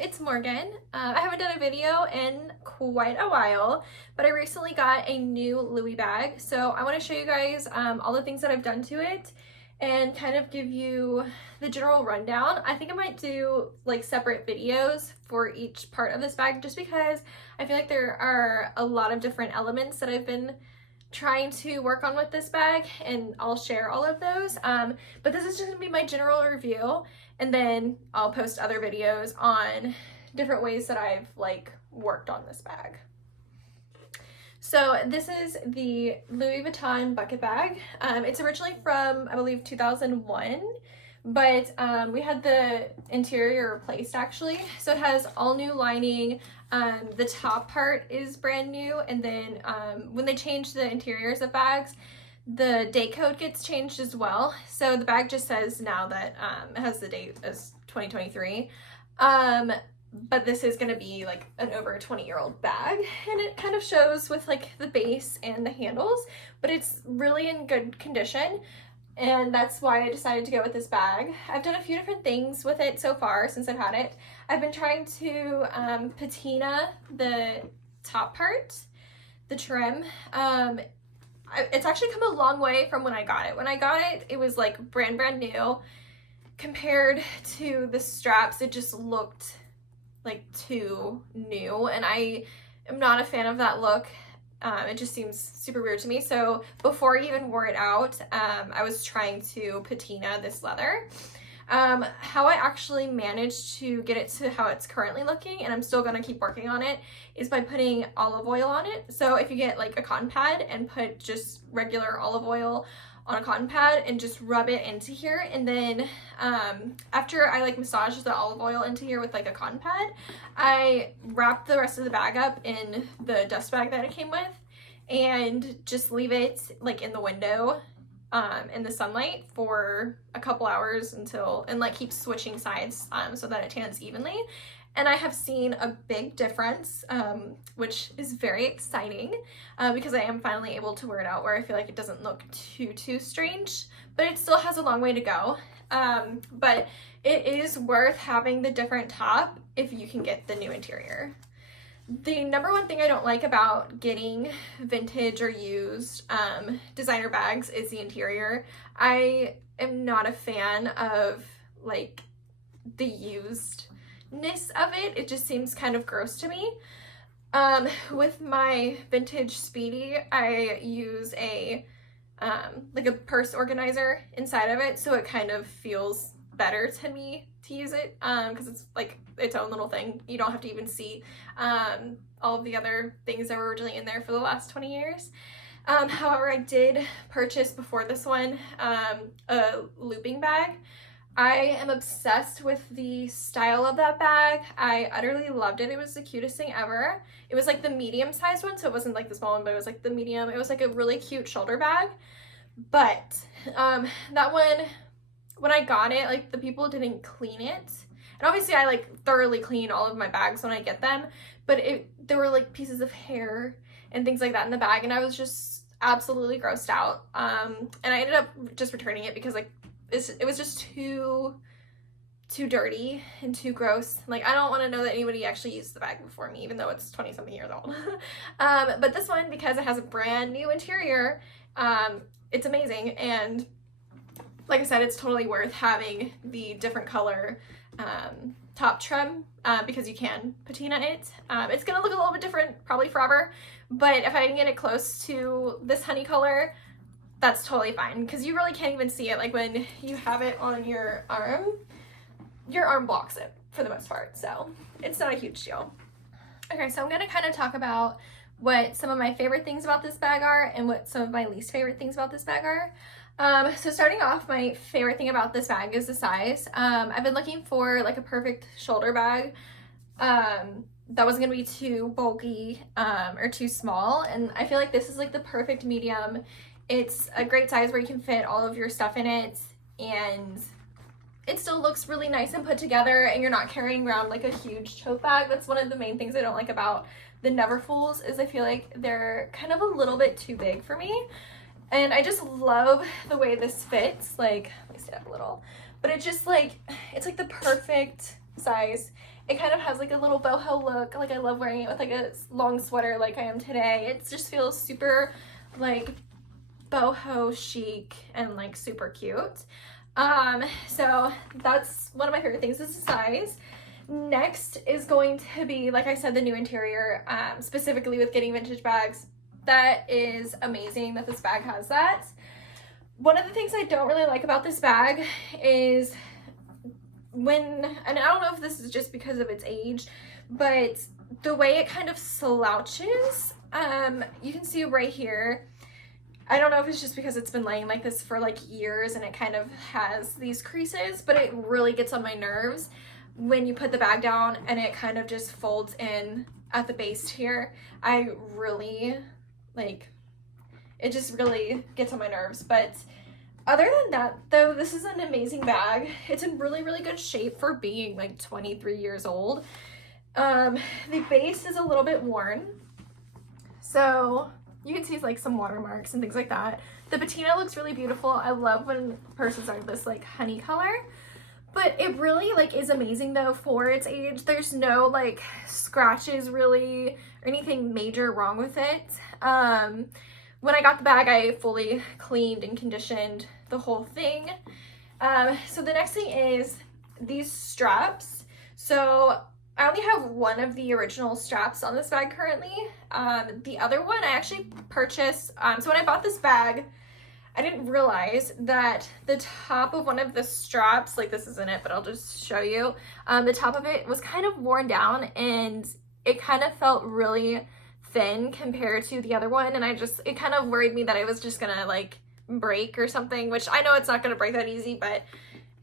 it's Morgan. I haven't done a video in quite a while, but I recently got a new Louis bag. So I want to show you guys all the things that I've done to it and kind of give you the general rundown. I think I might do like separate videos for each part of this bag just because I feel like there are a lot of different elements that I've been trying to work on with this bag, and I'll share all of those. But this is just gonna be my general review, and then I'll post other videos on different ways that I've like worked on this bag. So this is the Louis Vuitton bucket bag. It's originally from, I believe, 2001, but we had the interior replaced actually. So it has all new lining. The top part is brand new, and then when they change the interiors of bags, the date code gets changed as well. So the bag just says now that it has the date as 2023. But this is going to be like an over 20-year-old bag, and it kind of shows with like the base and the handles, but it's really in good condition, and that's why I decided to go with this bag. I've done a few different things with it so far since I've had it. I've been trying to patina the top part, the trim. It's actually come a long way from when I got it. When I got it, it was like brand new. Compared to the straps, it just looked like too new, and I am not a fan of that look. It just seems super weird to me. So before I even wore it out, I was trying to patina this leather. How I actually managed to get it to how it's currently looking, and I'm still gonna keep working on it, is by putting olive oil on it. So if you get like a cotton pad and put just regular olive oil on a cotton pad and just rub it into here, and then after I like massage the olive oil into here with like a cotton pad, I wrap the rest of the bag up in the dust bag that it came with and just leave it like in the window in the sunlight for a couple hours until, and like keep switching sides so that it tans evenly. And I have seen a big difference, which is very exciting because I am finally able to wear it out where I feel like it doesn't look too strange, but it still has a long way to go. But it is worth having the different top if you can get the new interior. The number one thing I don't like about getting vintage or used designer bags is the interior. I am not a fan of like the usedness of it. It just seems kind of gross to me. With my vintage Speedy, I use a like a purse organizer inside of it, so it kind of feels better to me to use it because it's like its own little thing. You don't have to even see all of the other things that were originally in there for the last 20 years. However, I did purchase before this one a looping bag. I am obsessed with the style of that bag. I utterly loved it. It was the cutest thing ever. It was like the medium sized one, so it wasn't like the small one, but it was like the medium. It was like a really cute shoulder bag. But that one, when I got it, like the people didn't clean it. And obviously I like thoroughly clean all of my bags when I get them, but there were like pieces of hair and things like that in the bag, and I was just absolutely grossed out. And I ended up just returning it because like it was just too dirty and too gross. Like, I don't want to know that anybody actually used the bag before me, even though it's 20 something years old. But this one, because it has a brand new interior, it's amazing. And like I said, it's totally worth having the different color top trim because you can patina it. It's gonna look a little bit different probably forever, but if I can get it close to this honey color, that's totally fine, because you really can't even see it. Like when you have it on your arm blocks it for the most part, so it's not a huge deal. Okay, so I'm gonna kind of talk about what some of my favorite things about this bag are and what some of my least favorite things about this bag are. So starting off, my favorite thing about this bag is the size. I've been looking for like a perfect shoulder bag that wasn't gonna be too bulky or too small, and I feel like this is like the perfect medium. It's a great size where you can fit all of your stuff in it, and it still looks really nice and put together, and you're not carrying around like a huge tote bag. That's one of the main things I don't like about the Neverfulls, is I feel like they're kind of a little bit too big for me. And I just love the way this fits. Like, let me stand up a little, but it just like, it's like the perfect size. It kind of has like a little boho look. Like I love wearing it with like a long sweater like I am today. It just feels super like boho chic and like super cute. So that's one of my favorite things is the size. Next is going to be, like I said, the new interior, specifically with getting vintage bags. That is amazing that this bag has that. One of the things I don't really like about this bag is and I don't know if this is just because of its age, but the way it kind of slouches, you can see right here. I don't know if it's just because it's been laying like this for like years and it kind of has these creases, but it really gets on my nerves when you put the bag down and it kind of just folds in at the base here. I really like, it just really gets on my nerves. But other than that though, this is an amazing bag. It's in really, really good shape for being like 23 years old. The base is a little bit worn, so you can see like some watermarks and things like that. The patina looks really beautiful. I love when purses are this like honey color, but it really like is amazing though for its age. There's no like scratches really or anything major wrong with it. When I got the bag, I fully cleaned and conditioned the whole thing. So the next thing is these straps. So I only have one of the original straps on this bag currently. The other one I actually purchased, so when I bought this bag, I didn't realize that the top of one of the straps, like this isn't it, but I'll just show you, the top of it was kind of worn down and it kind of felt really thin compared to the other one, and it kind of worried me that it was just gonna like break or something, which I know it's not gonna break that easy, but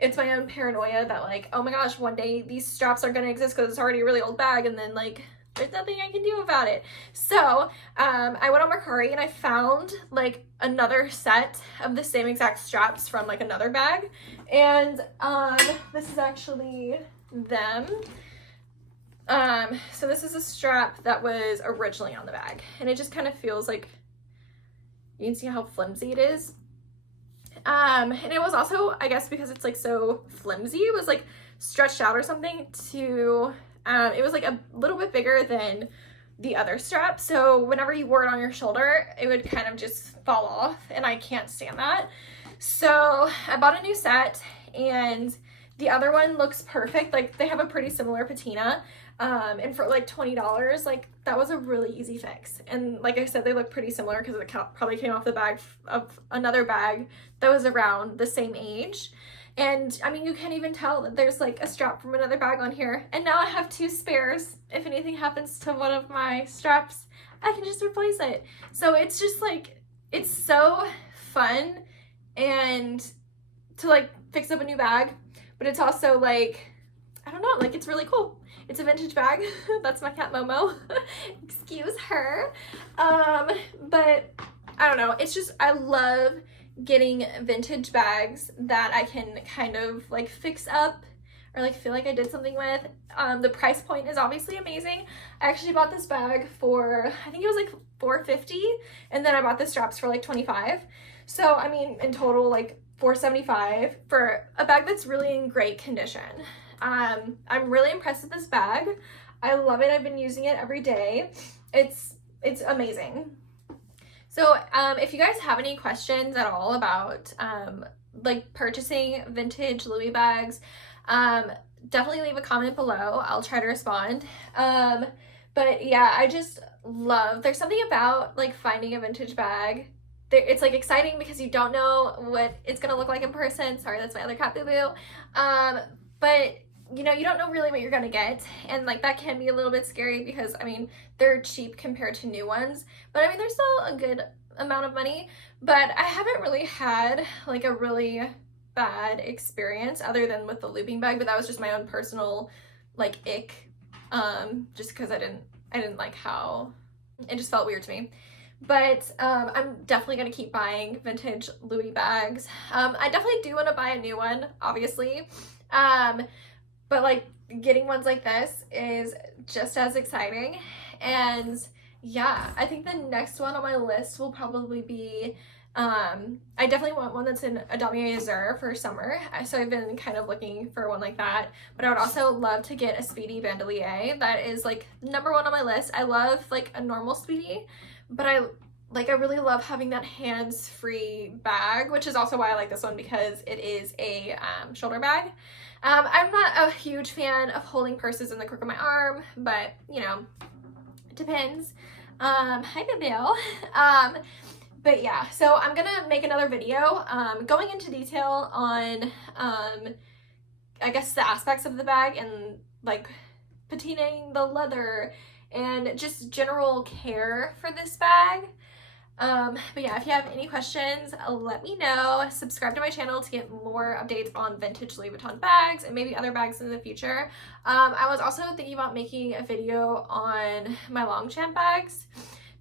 it's my own paranoia that like, oh my gosh, one day these straps aren't gonna exist because it's already a really old bag and then like there's nothing I can do about it. So I went on Mercari and I found like another set of the same exact straps from like another bag, and this is actually them. So this is a strap that was originally on the bag, and it just kind of feels like, you can see how flimsy it is. And it was also, I guess because it's like so flimsy, it was like stretched out or something to, it was like a little bit bigger than the other strap. So whenever you wore it on your shoulder, it would kind of just fall off, and I can't stand that. So I bought a new set, and the other one looks perfect. Like they have a pretty similar patina. And for like $20, like that was a really easy fix. And like I said, they look pretty similar because it probably came off the bag of another bag that was around the same age. And I mean, you can't even tell that there's like a strap from another bag on here. And now I have two spares. If anything happens to one of my straps, I can just replace it. So it's just like, it's so fun and to like fix up a new bag, but it's also like, I don't know, like it's really cool. It's a vintage bag. That's my cat Momo. Excuse her. But I don't know. It's just, I love getting vintage bags that I can kind of like fix up or like feel like I did something with. The price point is obviously amazing. I actually bought this bag for, I think it was like $4.50, and then I bought the straps for like $25. So I mean, in total, like $4.75 for a bag that's really in great condition. I'm really impressed with this bag. I love it. I've been using it every day. It's amazing. So if you guys have any questions at all about like purchasing vintage Louis bags, definitely leave a comment below. I'll try to respond. But yeah, I just love, there's something about like finding a vintage bag. It's like exciting because you don't know what it's gonna look like in person. Sorry, that's my other cat, Boo Boo. But you know, you don't know really what you're gonna get, and like that can be a little bit scary because I mean they're cheap compared to new ones, but I mean they're still a good amount of money. But I haven't really had like a really bad experience other than with the looping bag, but that was just my own personal like ick, just because I didn't like how it just felt weird to me. But I'm definitely gonna keep buying vintage Louis bags. I definitely do want to buy a new one, obviously. But like getting ones like this is just as exciting. And yeah, I think the next one on my list will probably be I definitely want one that's in a demi-azur for summer, so I've been kind of looking for one like that. But I would also love to get a Speedy Bandolier. That is like number one on my list. I love like a normal Speedy, but I really love having that hands-free bag, which is also why I like this one, because it is a shoulder bag. I'm not a huge fan of holding purses in the crook of my arm, but you know, it depends. Hi, Bill. But yeah, so I'm gonna make another video going into detail on I guess the aspects of the bag and like patining the leather and just general care for this bag. But yeah, if you have any questions, let me know. Subscribe to my channel to get more updates on vintage Louis Vuitton bags and maybe other bags in the future. I was also thinking about making a video on my Longchamp bags.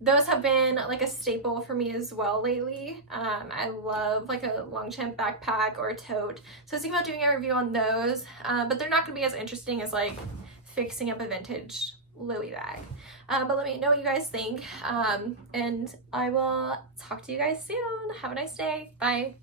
Those have been like a staple for me as well lately. I love like a Longchamp backpack or a tote. So I was thinking about doing a review on those, but they're not gonna be as interesting as like fixing up a vintage Louis bag. But let me know what you guys think, and I will talk to you guys soon. Have a nice day. Bye.